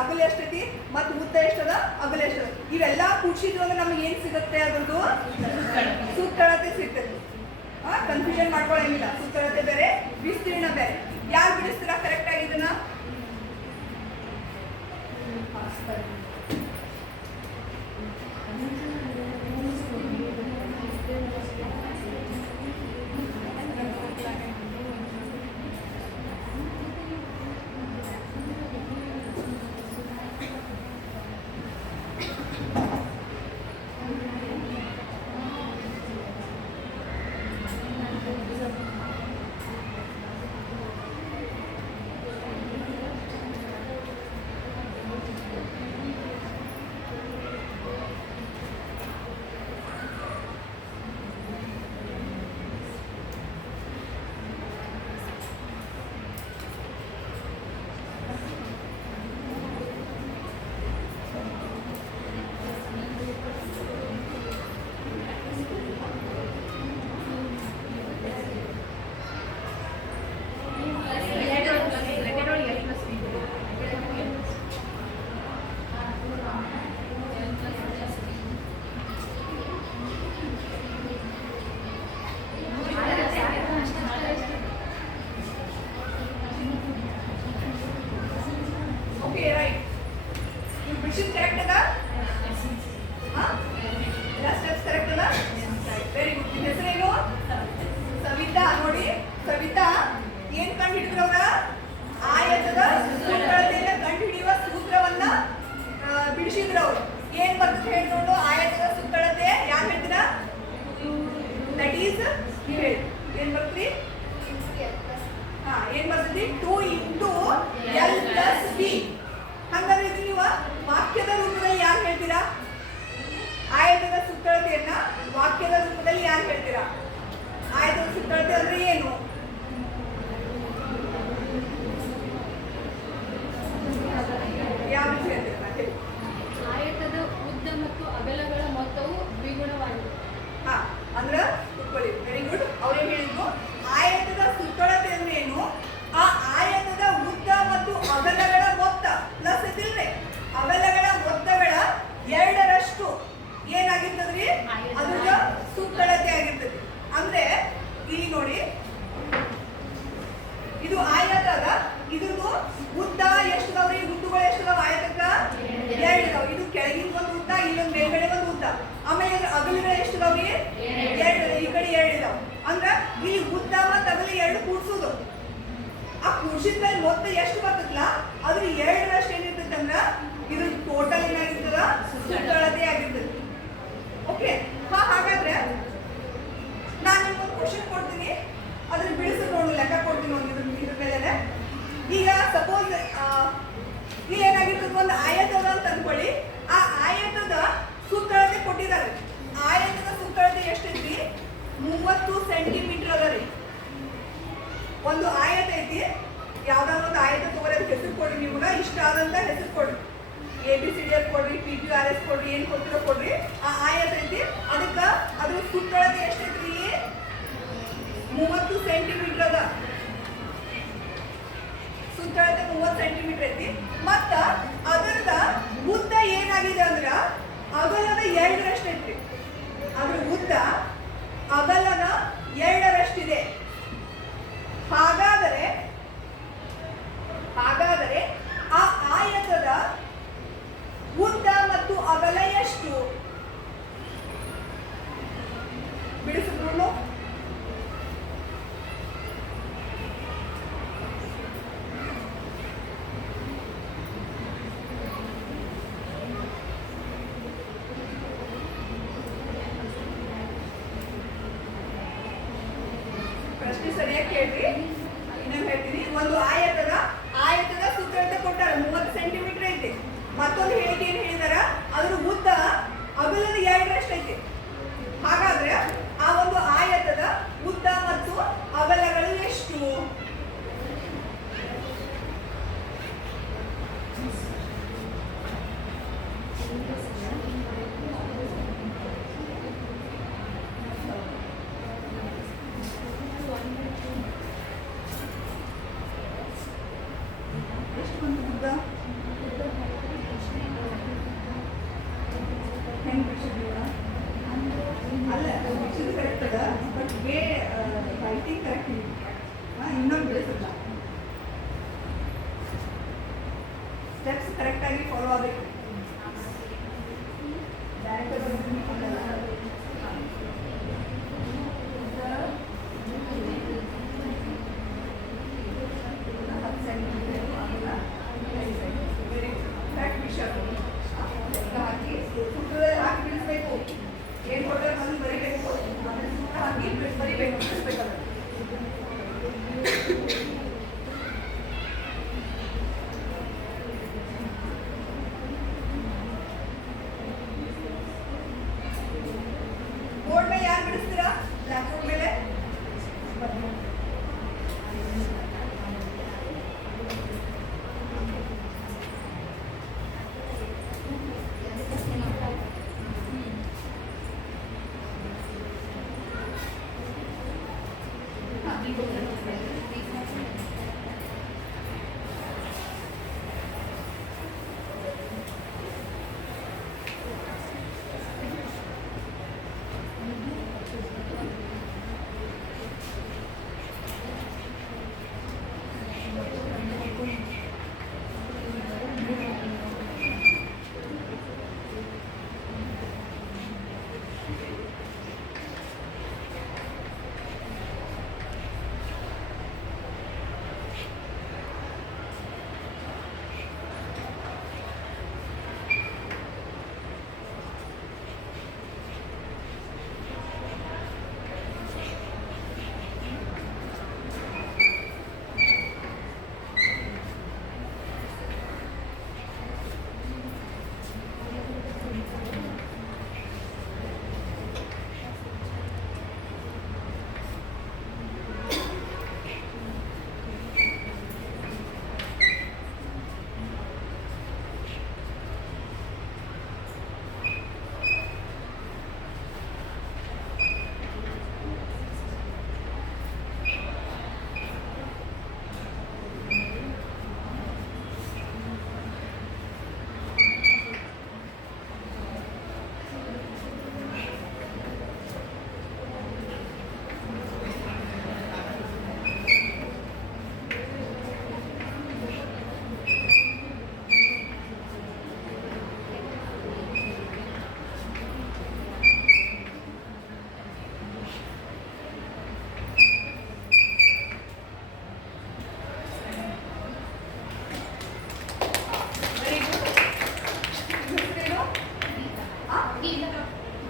ಅಗಲ ಎಷ್ಟೈತಿ ಮತ್ತು ಉದ್ದ ಎಷ್ಟದ ಅಗಲ ಎಷ್ಟದ ಇವೆಲ್ಲ ಕೂಡಿಸಿದ್ವು ಅಂದ್ರೆ ನಮಗೆ ಏನು ಸಿಗುತ್ತೆ ಅದ್ರದ್ದು ಸುತ್ತಳತೆ ಸಿಗ್ತದೆ. ಕನ್ಫ್ಯೂಷನ್ ಮಾಡ್ಕೊಳ್ಳಂಗಿಲ್ಲ. ಸುತ್ತಳತೆ ಬೇರೆ ವಿಸ್ತೀರ್ಣ ಬೇರೆ. ಯಾರು ಬಿಡಿಸ್ತೀರಾ ಕರೆಕ್ಟ್ ಆಗಿ ಇದನ್ನ? ವಾಕ್ಯದ ರೂಪದಲ್ಲಿ ಯಾರು ಹೇಳ್ತೀರಾ? ಆಯತದ ಸುತ್ತಳತೆಯನ್ನ ವಾಕ್ಯದ ರೂಪದಲ್ಲಿ ಯಾರು ಹೇಳ್ತೀರಾ? ಆಯತದ ಸುತ್ತಳತೆ ಅಂದ್ರೆ ಏನು? ಯಾವ ವಿಷಯ ಹೇಳ್ತೀರಾ? ಆಯತದ ಉದ್ದ ಮತ್ತು ಅಗಲಗಳ ಮೊತ್ತವು ದ್ವಿಗುಣವಾಗಿದೆ. ಅಂದ್ರೆ ವೆರಿ ಗುಡ್. ಅವ್ರೇನ್ ಹೇಳಿದ್ರು? ಆಯತದ ಸುತ್ತಳತೆ ಅಂದ್ರೆ ಏನು? ಆ ಆಯತದ ಉದ್ದ ಮತ್ತು ಅಗಲಗಳ ಮೊತ್ತ ಪ್ಲಸ್ ಇದಿಲ್ರಿ, ಅಗಲಗಳ ಮೊತ್ತಗಳ 2ರಷ್ಟು ಏನಾಗಿರ್ತದ್ರಿ? ಅದ್ರ ಸುತ್ತಳತೆ ಆಗಿರ್ತದೆ. ಅಂದ್ರೆ ಇಲ್ಲಿ ನೋಡಿ, ಇದು ಆಯತ ಅದ, ಇದ್ರದ್ದು ಉದ್ದ ಎಷ್ಟದವ್ರಿ? ಉದ್ದಗಳು ಎಷ್ಟದಾವ ಆಯತಕ್ಕ? 2 ಇದಾವ. ಇದು ಕೆಳಗಿನ ಒಂದು ಉದ್ದ, ಇಲ್ಲೊಂದು ಮೇಲ್ಗಡೆ ಒಂದು ಉದ್ದ. ಆಮೇಲೆ ಅಗಲಗಳು ಎಷ್ಟದಾವ್ರಿ? 2. ಈ ಕಡೆ 2 ಇದಾವ. ಅಂದ್ರ ಈ ಉದ್ದ ಮತ್ತು ಅಗಲ 2 ಕೂಡ್ಸುದು. ಆ ಕೂಡ್ಸಿದ ಮೇಲೆ ಮೊತ್ತ ಎಷ್ಟು ಬರ್ತದಲ್ಲ ಅದ್ರ 2ರಷ್ಟು ಏನಿರ್ತದೆ ಅಂದ್ರ ಇದ್ರ ಟೋಟಲ್ ಏನಾಗಿರ್ತದ? ಸುತ್ತಳತೆ ಆಗಿರ್ತದೆ. ಓಕೆ. ಹಾಗಾದ್ರೆ ನಾನು ನಿಮ್ಗೊಂದು ಕ್ವಶನ್ ಕೊಡ್ತೀನಿ, ಅದನ್ನ ಬಿಡಿಸಿ ನೋಡು, ಲೆಕ್ಕ ಕೊಡ್ತೀನಿ ಒಂದು ಇದ್ರ ಮೇಲೆ. ಈಗ ಸಪೋಸ್ ಇಲ್ಲಿ ಏನಾಗಿರ್ತದೆ? ಒಂದು ಆಯತದ ಅಂತ ಅನ್ಕೊಳ್ಳಿ. ಆ ಆಯತದ ಸುತ್ತಳತೆ ಕೊಟ್ಟಿದ್ದಾರೆ. ಆಯತದ ಸುತ್ತಳತೆ ಎಷ್ಟೈತಿ? 30 ಸೆಂಟಿಮೀಟರ್ ಅದ ರೀ. ಒಂದು ಆಯತ ಐತಿ. ಯಾವ್ದಾದ್ರು ಒಂದು ಆಯತ ತಗೋರಿ, ಅದಕ್ಕೆ ಹೆಸರು ಕೊಡ್ರಿ. ನಿಮ್ಗೆ ಇಷ್ಟ ಆದಂತ ಹೆಸರು ಕೊಡ್ರಿ. ABCD ಕೊಡ್ರಿ, PQRS ಕೊಡ್ರಿ, ಏನ್ ಕೊಡ್ತಿರೋ ಕೊಡ್ರಿ. ಆ ಆಯತ ಐತಿ, ಅದಕ್ಕೆ ಅದ್ರ ಸುತ್ತಳತೆ ಎಷ್ಟೈತ್ರಿ? 30 ಸೆಂಟಿಮೀಟರ್ ಅದ. ಸುತ್ತಳತೆ 30 ಸೆಂಟಿಮೀಟರ್ ಐತಿ. ಮತ್ತ ಅದರದ ಉದ್ದ ಏನಾಗಿದೆ ಅಂದ್ರ ಅಗಲದ 2ರಷ್ಟು ಐತ್ರಿ. ಅದ್ರ ಉದ್ದ ಅಗಲದ 2ರಷ್ಟಿದೆ. ಹಾಗಾದರೆ ಆ ಆಯತದ ಉದ್ದ ಮತ್ತು ಅಗಲ ಎಷ್ಟು? ಬಿಡಿಸಿದ್ರು. ಪ್ರಶ್ನೆ ಸರಿಯಾಗಿ ಕೇಳ್ರಿ. ಸ್ಟೆಪ್ಸ್ ಕರೆಕ್ಟಾಗಿ ಫಾಲೋ ಆಗಬೇಕು. ಡೈರೆಕ್ಟ್ ಹಾಕಿ ಸೂತ್ರದಲ್ಲಿ ಹಾಕಿ ಬಿಡಿಸ್ಬೇಕು. ಏನು ಕೊಟ್ಟರೆ ಮೊದಲು ಬರಿಬೇಕು, ಆಮೇಲೆ ಸೂತ್ರ ಹಾಕಿ ಬರಿಬೇಕು, ಬಿಡಿಸ್ಬೇಕಲ್ಲ. ಬೋರ್ಡ್ ಮೇಲೆ ಯಾರು ಬಿಡಿಸ್ತೀರಾ? ಲ್ಯಾಪ್ಟಾಪ್ ಮೇಲೆ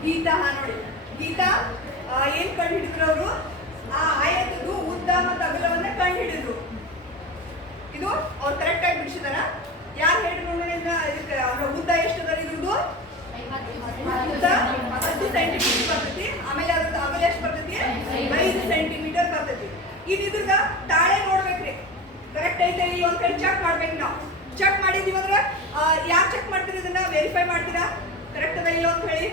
ಗೀತಾ. ನೋಡಿ ಗೀತಾ ಏನ್ ಕಂಡು ಹಿಡಿದ್ರು ಅವರು? ಆ ಆಯತದ್ದು ಉದ್ದ ಮತ್ತು ಅಗಲವನ್ನ ಕಂಡು ಹಿಡಿದ್ರು. ಇದು ಅವ್ರು ಕರೆಕ್ಟ್ ಆಗಿ ಬಿಡಿಸಿದಾರ? ಯಾರು ಹೇಳಿದ್ರು ಇದಕ್ಕೆ? ಅವರ ಉದ್ದ ಎಷ್ಟು ಅದ? ಇದ್ರದ್ದು ಉದ್ದ 10 ಸೆಂಟಿಮೀಟರ್ ಬರ್ತೈತಿ. ಆಮೇಲೆ ಅದ್ರದ್ದು ಅಗಲ ಎಷ್ಟು ಬರ್ತೈತಿ? 5 ಸೆಂಟಿಮೀಟರ್ ಬರ್ತೈತಿ. ಇದ್ರದ್ದು ತಾಳೆ ನೋಡ್ಬೇಕ್ರಿ, ಕರೆಕ್ಟ್ ಐತೆ ಇಲ್ಲ ಅಂತ ಹೇಳಿ ಚೆಕ್ ಮಾಡ್ಬೇಕು. ನಾವು ಚೆಕ್ ಮಾಡಿದೀವಿ ಅಂದ್ರೆ ಯಾರು ಚೆಕ್ ಮಾಡ್ತೀರಿ? ಇದನ್ನ ವೆರಿಫೈ ಮಾಡ್ತೀರಾ ಕರೆಕ್ಟ್ ಅದ ಇಲ್ಲ ಅಂತ ಹೇಳಿ?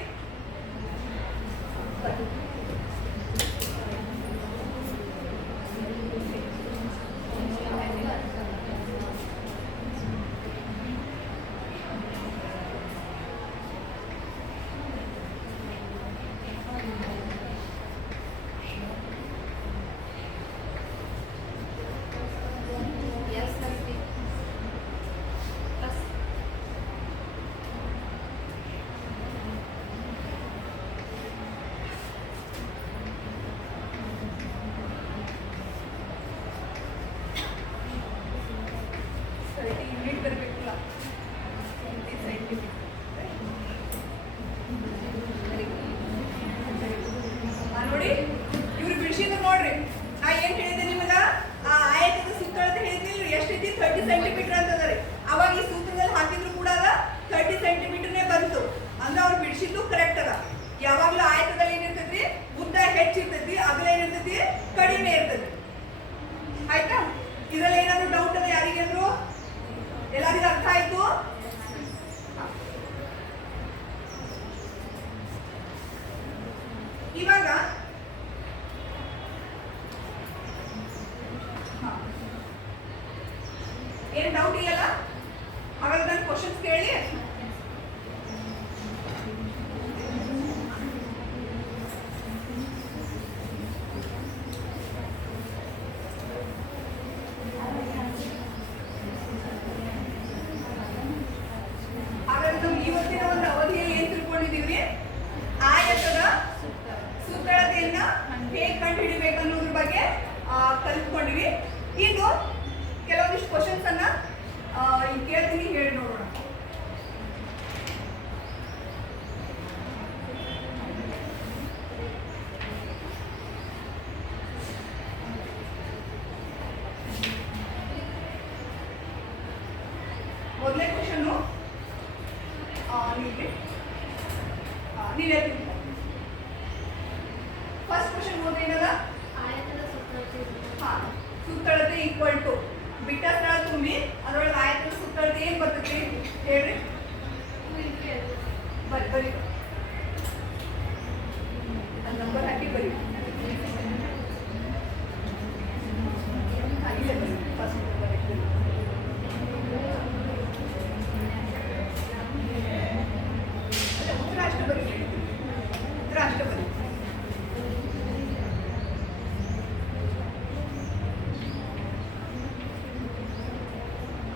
ನೋಡಿ ಇವ್ರು ಬಿಡಿಸಿದ್ರು ನೋಡ್ರಿ. ನಾ ಏನ್ ಹೇಳಿದೆ ನಿಮಗ? ಆ ಆಯತದ ಸೂತ್ರ ಅಂತ ಹೇಳಿದ್ರಿ ಎಷ್ಟೈತಿ? 30 ಸೆಂಟಿಮೀಟರ್ ಅಂತದ್ರಿ. ಅವಾಗ ಈ ಸೂತ್ರದಲ್ಲಿ ಹಾಕಿದ್ರು ಕೂಡ 30 ಸೆಂಟಿಮೀಟರ್ನೇ ಬಂತು. ಅಂದ್ರೆ ಅವ್ರು ಬಿಡಿಸಿದ್ದು ಕರೆಕ್ಟ್ ಅದ. ಯಾವಾಗ್ಲೂ ಆಯತದಲ್ಲಿ ಏನಿರ್ತೈತಿ? ಉದ್ದ ಹೆಚ್ಚಿರ್ತೈತಿ, ಅಗಲ ಏನಿರ್ತೈತಿ? ಕಡಿಮೆ ಇರ್ತೈತಿ. ಆಯ್ತಾ? ಇದ್ರಲ್ಲಿ ಏನಾದ್ರು ಡೌಟ್ ಅದ ಯಾರಿಗಾದ್ರು? ಎಲ್ಲರಿಗೂ ಅರ್ಥ ಆಯ್ತು? ಇವಾಗ ಏನು ಡೌಟ್ ಇಲ್ಲಲ್ಲ? ಹಾಗಾದ್ರೆ ನನ್ನ ಕ್ವಶನ್ಸ್ ಕೇಳಿ. ಕಂಡು ಹಿಡಿಬೇಕು ಅನ್ನೋದ್ರ ಬಗ್ಗೆ ಕಲಿತ್ಕೊಂಡಿವಿ. ಇನ್ನು ಕೆಲವೊಂದಿಷ್ಟು ಕ್ವಶನ್ಸ್ ಅನ್ನ ಈಗ ಕೇಳ್ತೀನಿ, ಹೇಳಿ ನೋಡೋಣ. ಮೊದಲನೇ ಕ್ವಶನ್ನು ನೀವೇ ಫಸ್ಟ್ ಕ್ವಶನ್ ಓದಿ ಏನದ? ಆಯತದ ಸುತ್ತಳತೆ ಹಾ, ಸುತ್ತಳತೆ ಈಕ್ವಲ್ ಟು ಬಿಟ್ಟ ಸ್ಥಳ ತುಂಬಿ ಅದರೊಳಗೆ ಆಯತದ ಸುತ್ತಳತೆ ಏನ್ ಬರ್ತೈತಿ ಹೇಳ್ರಿ. ಬರಿ ಬರಿ ನಂಬರ್ ಹಾಕಿ ಬರಿ. ಇಲ್ಲೇ ಬರಿ ಫಸ್ಟ್ ಉತ್ತರ ಅಷ್ಟು ಬರಿ, ಉತ್ತರ ಅಷ್ಟು ಬರಿ.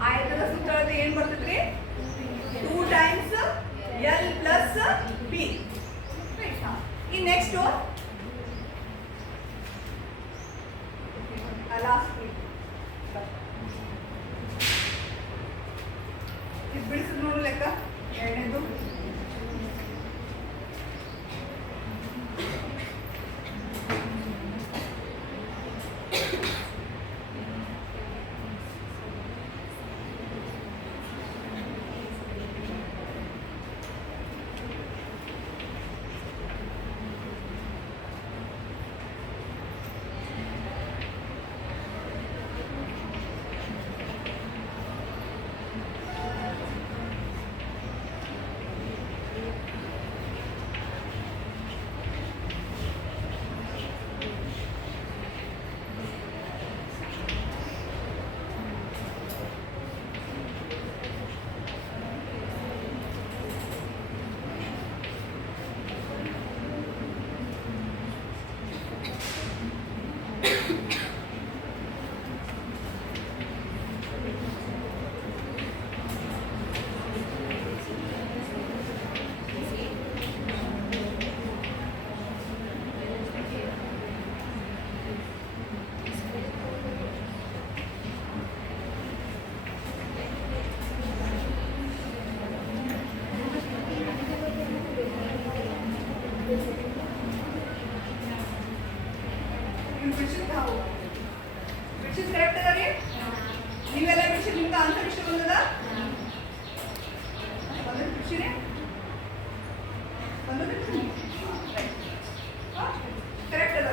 ಆಯತದ ಸುತ್ತಳತೆ ಏನ್ ಬರ್ತೈತ್ರಿ? 2 times L plus B. ಈ ನೆಕ್ಸ್ಟ್ ಲಾಸ್ಟ್ ಇದು ಬಿಡಿಸಿದ್ ನೋಡು ಲೆಕ್ಕ. ಎರಡನೇದು ಬಿಡಿಸಿದ್ ಕರೆಕ್ಟ್ ಅದ ರೀ? ನೀವೆಲ್ಲ ಬಿಡಿಸಿ ನಿಮ್ಗೆ ಆನ್ಸರ್ ಇಷ್ಟ ಬಂದದ? ಬಿಡಿಸಿರಿ ಕರೆಕ್ಟ್ ಅದ.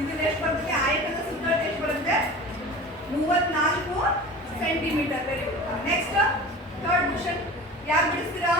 ಇದನ್ನ ಎಷ್ಟು ಬರ್ತದೆ? ಆಯತದ ಸುತ್ತಳತೆ ಎಷ್ಟು ಬರುತ್ತೆ? 34 centimetre. Very good. Next third question ಯಾರು ಬಿಡಿಸ್ತೀರಾ?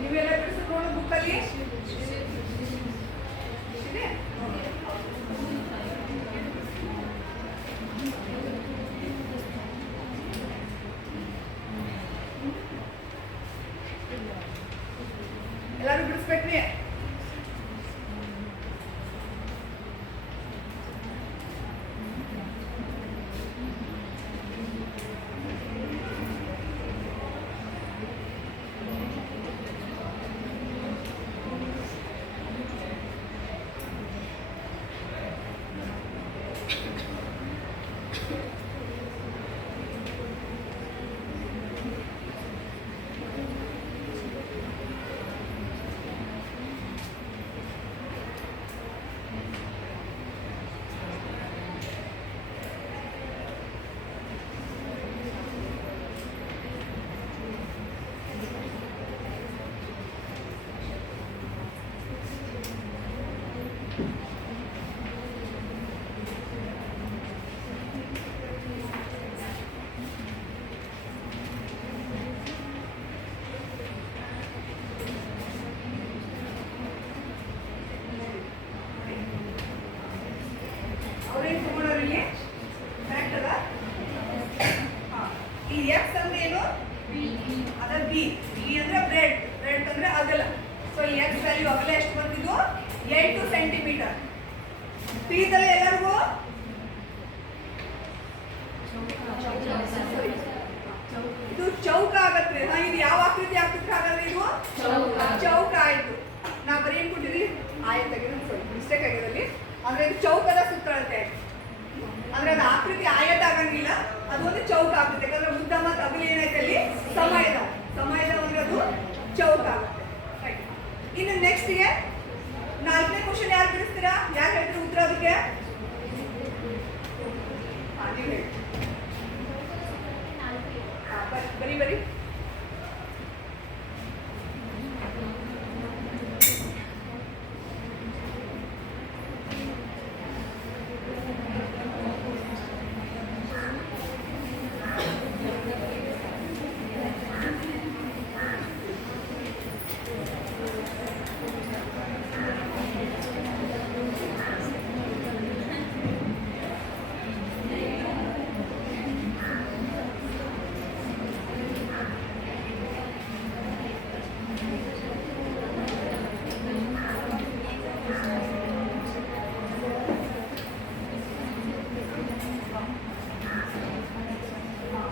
ನೀವೆಲ್ಲ ಬಿಡಿಸಿದ್ ನೋಡು ಬುಕ್ಕಲ್ಲಿ ಇದೆ. ಎಲ್ಲರೂ ಬಿಡಿಸ್ಬೇಕ್ರಿ. ಅಂದ್ರೆ ಬ್ರೆಡ್ ಅಂದ್ರೆ ಅಗಲ. ಸೊ ಎಕ್ಸ್ ವ್ಯಾಲ್ಯೂ ಅಗಲ ಎಷ್ಟು ಬಂದಿದ್ದು 8 ಸೆಂಟಿಮೀಟರ್. ತಿಳಿತಲ್ಲ ಎಲ್ಲರಿಗೂ? ಇದು ಚೌಕ ಆಗತ್ತೆ. ಇದು ಯಾವ ಆಕೃತಿ ಆಗ್ತದೆ ಹಾಗಾದ್ರೆ? ಇದು ಚೌಕ ಆಯ್ತು. ನಾ ಬರೀ ಏನ್ ಕೊಟ್ಟಿದ್ರಿ ಆಯ್ತು ಮಿಸ್ಟೇಕ್ ಆಗಿರಲ್ಲಿ. ಅಂದ್ರೆ ಇದು ಚೌಕದ ಸುತ್ತಳತೆ. ಅಂದ್ರೆ ಅದು ಆಕೃತಿ ಆಯತ ಆಗಂಗಿಲ್ಲ, ಅದು ಒಂದು ಚೌಕ ಆಗುತ್ತೆ. ಯಾಕಂದ್ರೆ ಉದ್ದ ಮತ್ತು ಅಗಲ ಏನಾಯ್ತು ಅಲ್ಲಿ ಸಮ ಇದಾವೆ. ಅಂದ್ರೆ ಅದು ಚೌಕ ಆಗುತ್ತೆ. ಇನ್ನು ನೆಕ್ಸ್ಟ್ಗೆ 4ನೇ ಕ್ವಶನ್ ಯಾರು ಬಿಡಿಸ್ತೀರಾ? ಯಾರು ಹೇಳ್ತೀರಿ ಉತ್ತರ ಅದಕ್ಕೆ? ನೀವು ಹೇಳಿ. ಬರೀ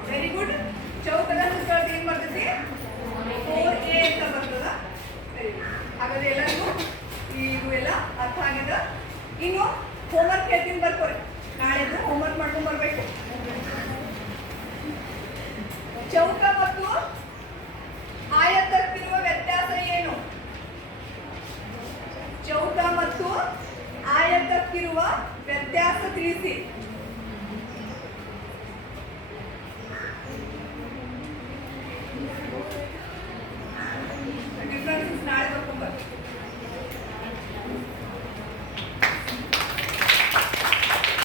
ವೆರಿ ಗುಡ್. ಚೌಕದ ಸುತ್ತಳತೆ ಏನ್ ಬರ್ತೈತಿ? 4a ಅಂತ ಬರ್ತದ. Very good. ಹಾಗಾದ್ರೆ ಎಲ್ಲರಿಗೂ ಇದು ಎಲ್ಲ ಅರ್ಥ ಆಗಿದೆ. ಇನ್ನು ಹೋಮ್ವರ್ಕ್ ಹೇಳ್ತೀನಿ, ಬರ್ಕೋರಿ. ನಾಳೆದು ಹೋಮ್ವರ್ಕ್ ಮಾಡ್ಕೊಂಡ್ ಬರ್ಬೇಕು. ಚೌಕ ಮತ್ತು ಆಯತಕ್ಕಿರುವ ವ್ಯತ್ಯಾಸ ಏನು? ಚೌಕ ಮತ್ತು ಆಯತಕ್ಕಿರುವ ವ್ಯತ್ಯಾಸ ತಿಳಿಸಿ.